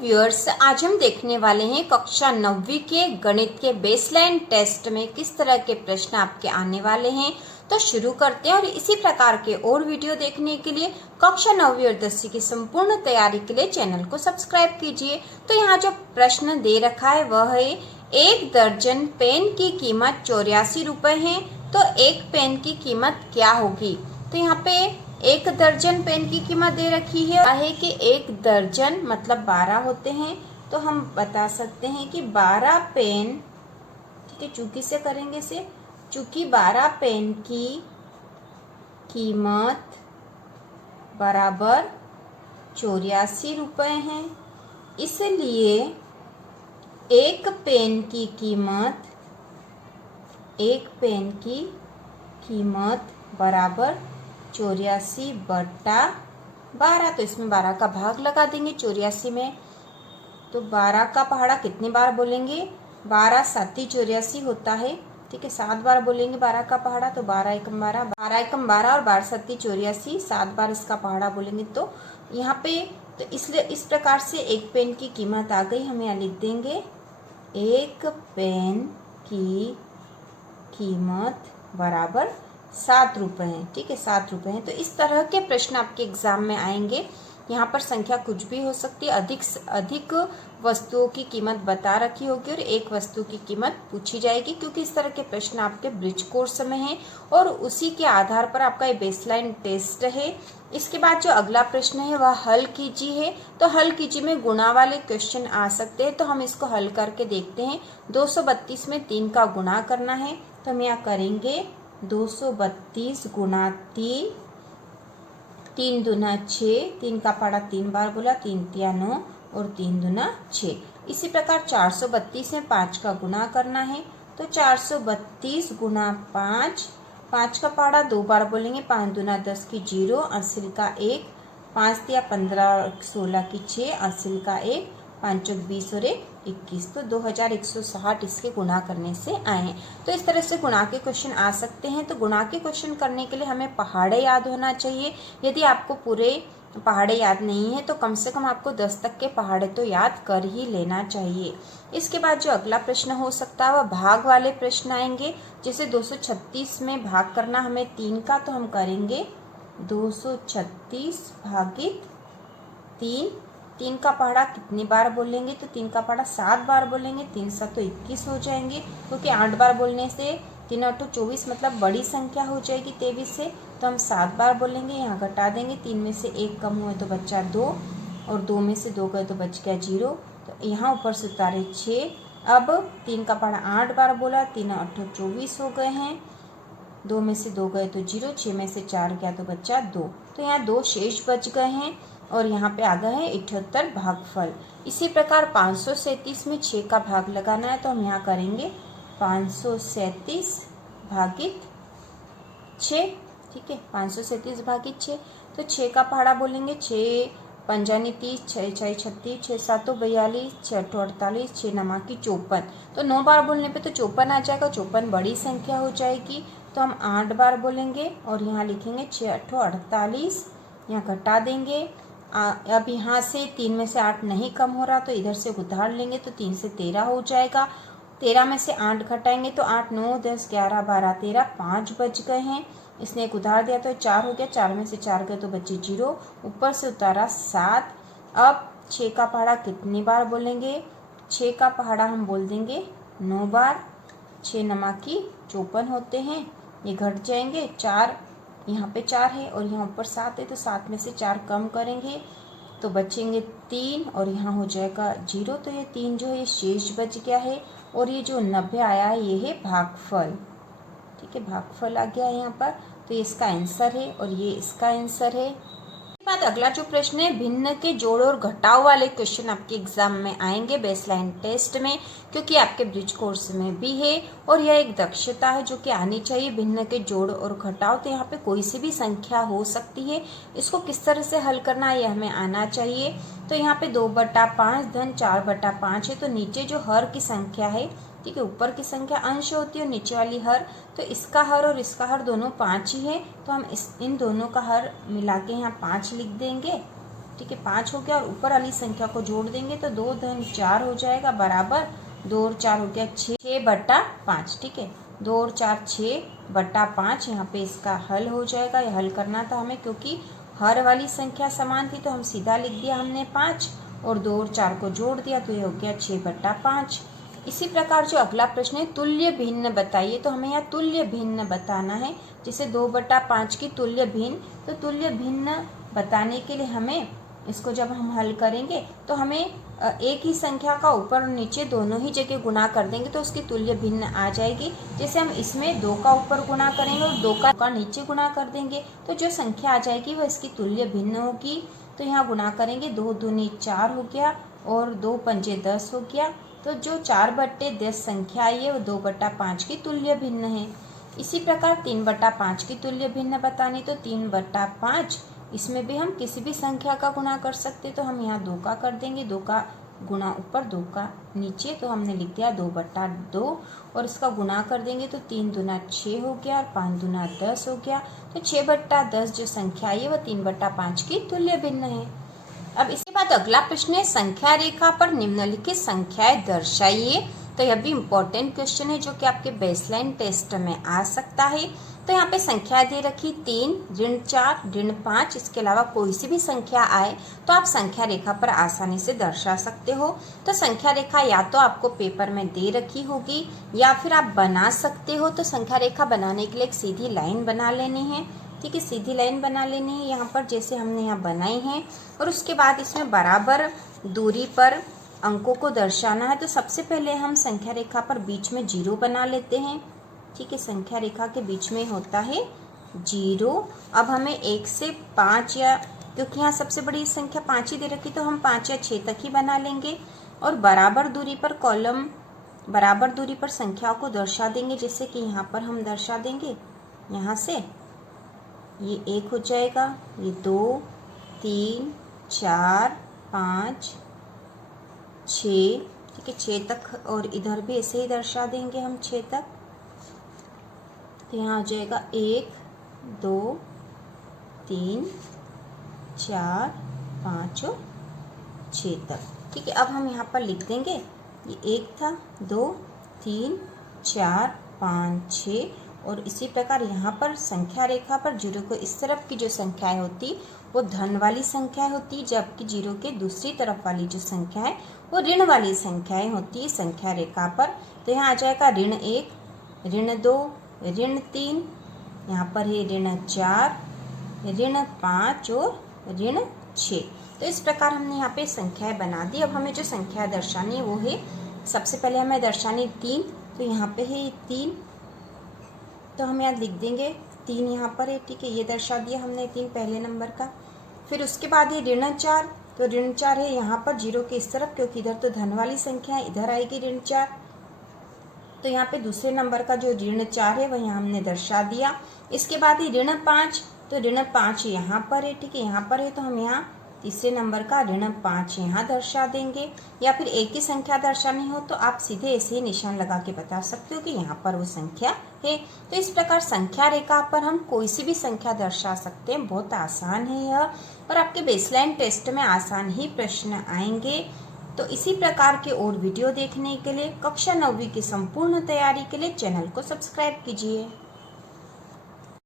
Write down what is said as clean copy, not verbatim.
Viewers, आज हम देखने वाले हैं कक्षा 9वीं के गणित के बेसलाइन टेस्ट में किस तरह के प्रश्न आपके आने वाले हैं। तो शुरू करते हैं और इसी प्रकार के और वीडियो देखने के लिए कक्षा 9वीं और 10वीं की संपूर्ण तैयारी के लिए चैनल को सब्सक्राइब कीजिए। तो यहाँ जो प्रश्न दे रखा है वह है 1 दर्जन पेन की कीमत 84 रुपए है, तो एक पेन की कीमत क्या होगी। तो यहाँ पे 1 दर्जन पेन की कीमत दे रखी है कि 1 दर्जन मतलब 12 होते हैं, तो हम बता सकते हैं कि 12 पेन, ठीक है, चूंकि से करेंगे इसे, चूंकि 12 पेन की कीमत बराबर 84 रुपए है, इसलिए एक पेन की कीमत बराबर 84 बटा 12। तो इसमें 12 का भाग लगा देंगे 84 में, तो 12 का पहाड़ा कितनी बार बोलेंगे, 12 7 84 होता है, ठीक है, 7 बार बोलेंगे 12 का पहाड़ा, तो 12 एकम 12, 12 एकम 12 और 12 7 84, 7 बार इसका पहाड़ा बोलेंगे। तो यहाँ पे तो इसलिए इस प्रकार से एक पेन की कीमत आ गई। हम यहाँ लिख देंगे एक पेन की कीमत बराबर 7 रुपए है, ठीक है, 7 रुपए है। तो इस तरह के प्रश्न आपके एग्जाम में आएंगे। यहाँ पर संख्या कुछ भी हो सकती है, अधिक वस्तुओं की कीमत बता रखी होगी और एक वस्तु की कीमत पूछी जाएगी, क्योंकि इस तरह के प्रश्न आपके ब्रिज कोर्स में हैं और उसी के आधार पर आपका ये बेसलाइन टेस्ट है। इसके बाद जो अगला प्रश्न है वह हल कीजिए। तो हल कीजिए में गुणा वाले क्वेश्चन आ सकते हैं, तो हम इसको हल करके देखते हैं। 232 में 3 का गुणा करना है, तो हम यहाँ करेंगे 232 गुणा 3, 3 दूना 6, 3 का पहाड़ा 3 बार बोला, 3 तिया 9 और 3 दूना 6। इसी प्रकार 432 में 5 का गुणा करना है, तो 432 गुणा 5, 5 का पहाड़ा 2 बार बोलेंगे, 5 दूना 10 की 0, अंसिल का 1, 5 तिया 15 16 की 6, अंसिल का 1, 5 चौक 20 और 1 21, तो 2160 इसके गुणा करने से आए हैं। तो इस तरह से गुणा के क्वेश्चन आ सकते हैं। तो गुणा के क्वेश्चन करने के लिए हमें पहाड़े याद होना चाहिए। यदि आपको पूरे पहाड़े याद नहीं है तो कम से कम आपको 10 तक के पहाड़े तो याद कर ही लेना चाहिए। इसके बाद जो अगला प्रश्न हो सकता है वह भाग वाले प्रश्न आएंगे। जैसे 236 में भाग करना हमें 3 का, तो हम करेंगे 236 भागित 3, 3 का पहाड़ा कितनी बार बोलेंगे, तो 3 का पहाड़ा 7 बार बोलेंगे, 3 7 तो 21 हो जाएंगे, क्योंकि 8 बार बोलने से 3 8 24 मतलब बड़ी संख्या हो जाएगी 23 से, तो हम 7 बार बोलेंगे। यहाँ घटा देंगे, 3 में से 1 कम हुए तो बचा 2 और 2 में से 2 गए तो बच गया 0, तो यहाँ ऊपर से उतारे 6। अब 3 का पहाड़ा 8 बार बोला, 3 8 24 हो गए हैं, 2 में से 2 गए तो 0, 6 में से 4 गया तो बचा 2, तो यहाँ 2 शेष बच गए हैं और यहाँ पे आ गया है 78 भागफल। इसी प्रकार 537 में 6 का भाग लगाना है, तो हम यहाँ करेंगे 537 भागित 6, ठीक है, 537 भागित 6, तो 6 का पहाड़ा बोलेंगे, 6 पंजानी 30, 6 6 36, 6 7 42, 6 8 48, 6 9 की 54, तो 9 बार बोलने पे तो 54 आ जाएगा, 54 बड़ी संख्या हो जाएगी, तो हम 8 बार बोलेंगे और यहाँ लिखेंगे 6 8 48, यहाँ घटा देंगे। अब यहाँ से 3 में से 8 नहीं कम हो रहा, तो इधर से उधार लेंगे, तो 3 से 13 हो जाएगा, 13 में से 8 घटाएंगे तो 8 9 10 11 12 13, 5 बच गए हैं। इसने एक उधार दिया तो 4 हो गया, 4 में से 4 गए तो बचे 0, ऊपर से उतारा 7। अब 6 का पहाड़ा कितनी बार बोलेंगे, 6 का पहाड़ा हम बोल देंगे 9 बार, 6 9 की 54 होते हैं, ये घट जाएंगे, 4 यहाँ पे 4 है और यहाँ ऊपर 7 है, तो 7 में से 4 कम करेंगे तो बचेंगे 3 और यहाँ हो जाएगा 0, तो ये 3 जो है ये शेष बच गया है और ये जो 90 आया है ये है भागफल, ठीक है, भागफल आ गया है यहाँ पर, तो ये इसका आंसर है और ये इसका आंसर है। इसके बाद अगला जो प्रश्न है भिन्न के जोड़ और घटाव वाले क्वेश्चन आपके एग्जाम में आएंगे बेसलाइन टेस्ट में, क्योंकि आपके ब्रिज कोर्स में भी है और यह एक दक्षता है जो कि आनी चाहिए। भिन्न के जोड़ और घटाव, तो यहाँ पे कोई सी भी संख्या हो सकती है, इसको किस तरह से हल करना है यह हमें आना चाहिए। तो यहाँ पे 2/5 धन 4/5 है, तो नीचे जो हर की संख्या है, ठीक है, ऊपर की संख्या अंश होती है और नीचे वाली हर, तो इसका हर और इसका हर दोनों 5 ही है, तो हम इन दोनों का हर मिला के यहाँ 5 लिख देंगे, ठीक है, 5 हो गया और ऊपर वाली संख्या को जोड़ देंगे तो 2 धन 4 हो जाएगा बराबर 2 और 4 हो गया 6/5। ठीक है, 2 और 4 6/5। यहाँ पे इसका हल हो जाएगा। यह हल करना था हमें क्योंकि हर वाली संख्या समान थी तो हम सीधा लिख दिया हमने 5 और 2 और 4 को जोड़ दिया तो ये हो गया 6/5। इसी प्रकार जो अगला प्रश्न है तुल्य भिन्न बताइए, तो हमें यहाँ तुल्य भिन्न बताना है। जैसे 2/5 की तुल्य भिन्न, तो तुल्य भिन्न बताने के लिए हमें इसको जब हम हल करेंगे तो हमें एक ही संख्या का ऊपर और नीचे दोनों ही जगह गुणा कर देंगे तो उसकी तुल्य भिन्न आ जाएगी। जैसे हम इसमें 2 का ऊपर गुणा करेंगे और 2 का नीचे गुणा कर देंगे तो जो संख्या आ जाएगी वह इसकी तुल्य भिन्न होगी। तो यहाँ गुणा करेंगे 2 दूनी 4 हो गया और 2 पंजे 10 हो गया। तो जो 4/10 संख्या आई है वो 2/5 की तुल्य भिन्न है। इसी प्रकार 3/5 की तुल्य भिन्न बतानी, तो 3/5 इसमें भी हम किसी भी संख्या का गुणा कर सकते, तो हम यहाँ 2 का कर देंगे, 2 का गुणा ऊपर 2 का नीचे, तो हमने लिख दिया 2/2 और इसका गुणा कर देंगे तो 3 दूना 6 हो गया और 5 दूना 10 हो गया। तो 6/10 जो संख्या आई है वह 3/5 की तुल्य भिन्न है। अब इसके बाद अगला प्रश्न है संख्या रेखा पर निम्नलिखित संख्याएं दर्शाइए। तो यह भी इम्पोर्टेंट क्वेश्चन है जो कि आपके बेसलाइन टेस्ट में आ सकता है। तो यहाँ पे संख्या दे रखी 3, ऋण 4, ऋण 5, इसके अलावा कोई सी भी संख्या आए तो आप संख्या रेखा पर आसानी से दर्शा सकते हो। तो संख्या रेखा या तो आपको पेपर में दे रखी होगी या फिर आप बना सकते हो। तो संख्या रेखा बनाने के लिए एक सीधी लाइन बना लेनी है। ठीक है, सीधी लाइन बना लेनी है यहाँ पर जैसे हमने यहाँ बनाई है और उसके बाद इसमें बराबर दूरी पर अंकों को दर्शाना है। तो सबसे पहले हम संख्या रेखा पर बीच में 0 बना लेते हैं। ठीक है, संख्या रेखा के बीच में होता है 0। अब हमें 1 से 5 या क्योंकि यहाँ सबसे बड़ी संख्या 5 ही दे रखी तो हम 5 या 6 तक ही बना लेंगे और बराबर दूरी पर कॉलम बराबर दूरी पर संख्याओं को दर्शा देंगे। जैसे कि यहाँ पर हम दर्शा देंगे, यहाँ से ये 1 हो जाएगा, ये 2, 3, 4, 5, 6। ठीक है, 6 तक और इधर भी ऐसे ही दर्शा देंगे हम 6 तक। तो यहाँ हो जाएगा 1, 2, 3, 4, 5 और 6 तक। ठीक है, अब हम यहाँ पर लिख देंगे ये 1 था, 2, 3, 4, 5, 6 और इसी प्रकार यहाँ पर संख्या रेखा पर 0 को इस तरफ की जो संख्याएं होती वो धन वाली संख्याएं होती, जबकि 0 के दूसरी तरफ वाली जो संख्या है वो ऋण वाली संख्याएं होती है संख्या रेखा पर। तो यहाँ आ जाएगा ऋण 1, ऋण 2, ऋण 3, यहाँ पर है ऋण 4, ऋण 5 और ऋण 6। तो इस प्रकार हमने यहाँ पे संख्याएं बना दी। अब हमें जो संख्या दर्शानी है वो है, सबसे पहले हमें दर्शानी 3, तो यहाँ पे है 3, तो हम यहाँ लिख देंगे 3 यहाँ पर है। ठीक है, ये दर्शा दिया हमने 3 पहले नंबर का। फिर उसके बाद है ऋण 4, तो ऋण 4 है यहाँ पर 0 के इस तरफ क्योंकि इधर तो धन वाली संख्या है, इधर आएगी ऋण 4। तो यहाँ पे दूसरे नंबर का जो ऋण 4 है वह यहाँ हमने दर्शा दिया। इसके बाद है ऋण 5, तो ऋण 5 यहाँ पर है। ठीक है, यहाँ पर है तो हम यहाँ तीसरे नंबर का ऋण 5 यहाँ दर्शा देंगे। या फिर एक ही संख्या दर्शानी हो तो आप सीधे ऐसे ही निशान लगा के बता सकते हो कि यहाँ पर वो संख्या है। तो इस प्रकार संख्या रेखा पर हम कोई सी भी संख्या दर्शा सकते हैं। बहुत आसान है यह और आपके बेसलाइन टेस्ट में आसान ही प्रश्न आएंगे। तो इसी प्रकार के और वीडियो देखने के लिए कक्षा 9वीं की संपूर्ण तैयारी के लिए चैनल को सब्सक्राइब कीजिए।